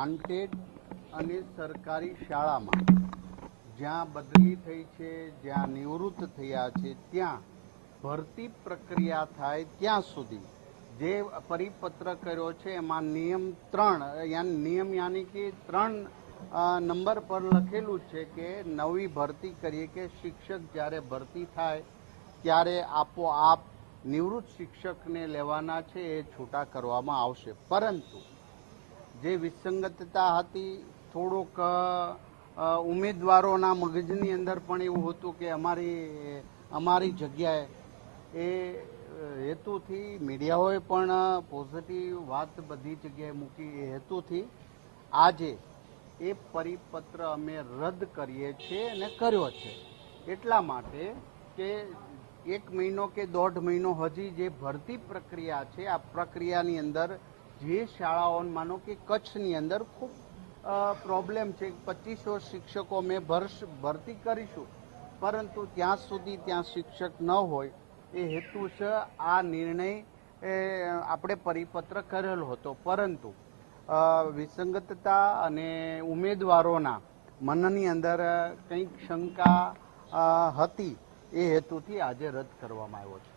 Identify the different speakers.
Speaker 1: Granted અને સરકારી શાળામાં, જ્યાં બદલી થઈ છે, જ્યાં નિવૃત્ત થયા છે, ત્યાં ભરતી પ્રક્રિયા થાય ત્યાં સુધી. જે પરિપત્ર કર્યો છે, એમાં નિયમ ત્રણ નિયમ યાની કે ત્રણ નંબર પર લખેલું છે કે નવી ભરતી કરીએ કે શિક્ષક જ્યારે ભરતી થાય, ત્યારે આપોઆપ નિવૃત્ત શિક્ષકને લેવાના છે એ છૂટા કરવામાં આવશે. પરંતુ જે વિસંગતતા હતી, થોડુંક ઉમેદવારોના મગજની અંદર પણ એવું હતું કે અમારી અમારી જગ્યાએ એ હેતુથી મીડિયાઓએ પણ પોઝિટિવ વાત બધી જગ્યાએ મૂકી એ હેતુથી આજે એ પરિપત્ર અમે રદ કરીએ છીએ અને કર્યો છે. એટલા માટે કે એક મહિનો કે દોઢ મહિનો હજી જે ભરતી પ્રક્રિયા છે, આ પ્રક્રિયાની અંદર જે શાળાઓ માનો કે કચ્છની અંદર ખૂબ પ્રોબ્લેમ છે. પચીસો શિક્ષકો મેં ભરશ ભરતી કરીશું. પરંતુ ત્યાં સુધી ત્યાં શિક્ષક ન હોય. એ હેતુ છે આ નિર્ણય એ, આપણે પરિપત્ર કરેલો હતો. પરંતુ વિસંગતતા અને ઉમેદવારોના મનની અંદર કંઈક શંકા હતી. એ હેતુથી આજે રદ કરવામાં આવ્યો છે.